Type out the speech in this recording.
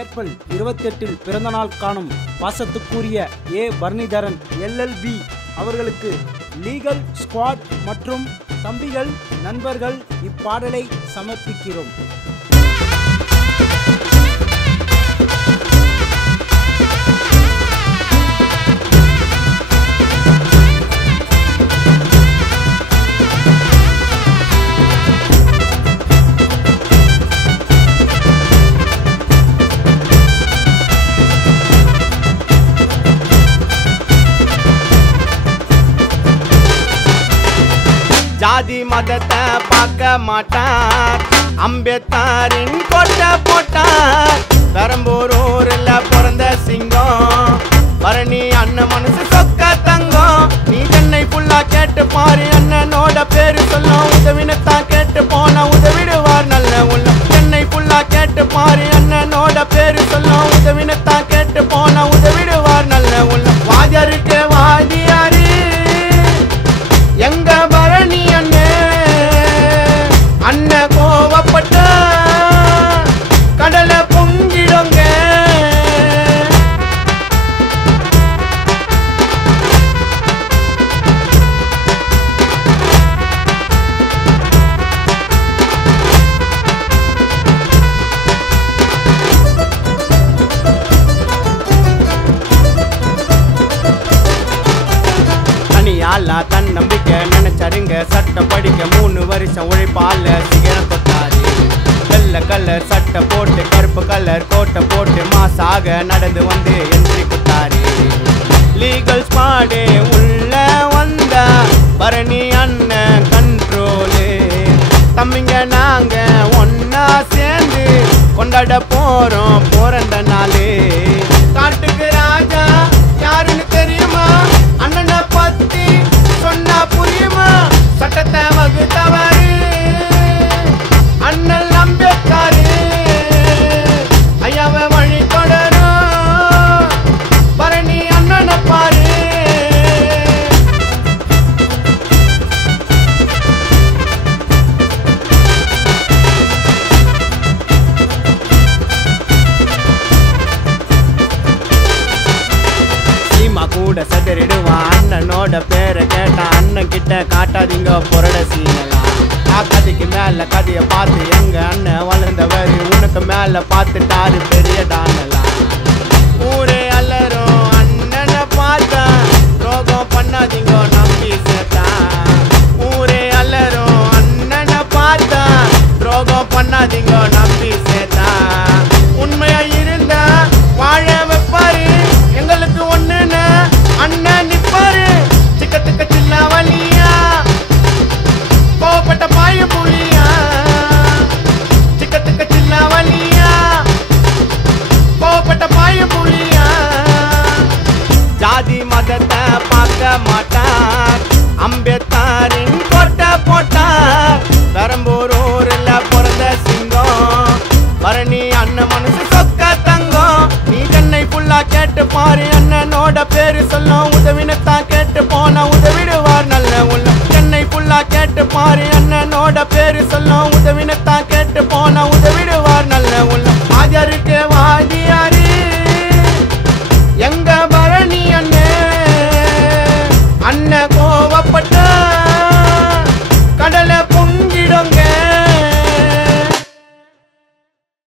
April 28 பிறந்தநாள் காணும் பாசத்துக்குரிய ஏ Bharanidharan LLB அவர்களுக்கு லீகல் ஸ்குவாட் மற்றும் தம்பிகள் நண்பர்கள் இப்பாடலை சமர்ப்பிக்கிறோம். ஜாதி மதத்தை பார்க்க மாட்டார், அம்பேத்கரின் கோட்டை போட்டார். பெரம்பூர் ஊர்ல பிறந்த சிங்கம், பரணி அண்ணன் மனசு சொக்க தங்கம். நீ சென்னை புல்லா கேட்டு பாரு, அண்ணனோட பேரு சொல்லும். உதவினத்தான் கேட்டு போன உதவிடுவார் நல்ல உள்ளம். சென்னை புல்லா கேட்டு பாரு, அண்ணனோட பேரு சொல்லும். உதவினத்தான் கேட்டு போன உதவிடுவார் நல்ல உள்ளம். வாஜருக்கு வாதியாரு எங்க பரணி அண்ணன் கோவப்பட்ட கடலை பொங்கிடுங்க. தனியாலா தன்னம்பிக்கை நினைச்சருங்க, சட்டம் படிக்க 3 வருஷம் உழைப்பால சிகரம் தொட்டாரு. வெள்ளை கலர் சட்டை போட்டு கருப்பு கலர் கோட்டை போட்டு மாசாக நடந்து வந்து என்ட்ரி கொடுத்தாரு. லீகல் ஸ்குவாடே உள்ள வந்த பரணி அண்ணன் கண்ட்ரோலு. தம்பிங்க நாங்க ஒன்னா சேர்ந்து கொண்டாட போறோம் பிறந்த நாளு. காட்டுக்கு ராஜா யாருன்னு தெரியுமா? அண்ணனை பத்தி சொன்னா புரியுமா? சட்டத்தை வகுத்தவரு அண்ணல் அம்பேத்கரு. ஐயாவை வழி தொடரும் பரணி அண்ணனை பாரு. சீமா கூட சதறிடுவான், அண்ணனோட பேரை கேட்டா அண்ணன் கிட்ட காட்டாதீங்க பொருட சீனலாம். கதைக்கு மேல கதைய பார்த்து எங்க அண்ணன் வளர்ந்தவர் உனக்கு மேல பார்த்துட்டாரு பெரிய டானலாம். ஊரே அல்லரும் அண்ணனை பார்த்தா ரோகம் பண்ணாதீங்க நம்பி சேர்த்தா. ஊரே அல்லரும் அண்ணனை பார்த்தா ரோகம் பண்ணாதீங்க நம்பி சேர்த்தா. உண்மையா இருந்தா வாழ வைப்பாரு, எங்களுக்கு ஒண்ணுன்னு அண்ணன் நிப்பாரு. சிக்கத்துக்கு சின்ன வலியா கோவப்பட்ட பாய புலியா. சிக்கத்துக்கு சின்ன வலியா கோவப்பட்ட பாய புலியா. ஜாதி மதத்தை பார்க்க மாட்டார், அம்பேத்கரின் கோட்டை போட்டார். பெரம்பூர் ஊர்ல பிறந்த சிங்கம், பரணி அண்ணன் மனசு சொக்க தங்கம். நீ சென்னை புல்லா கேட்டு பாரு, அண்ணனோட பேரு சொல்லும். உதவினத்தான் கேட்டு போன உதவிடுவார் நல்ல உள்ளம். சென்னை புல்லா கேட்டு பாரு, அண்ணனோட பேரு சொல்லும். உதவினத்தான்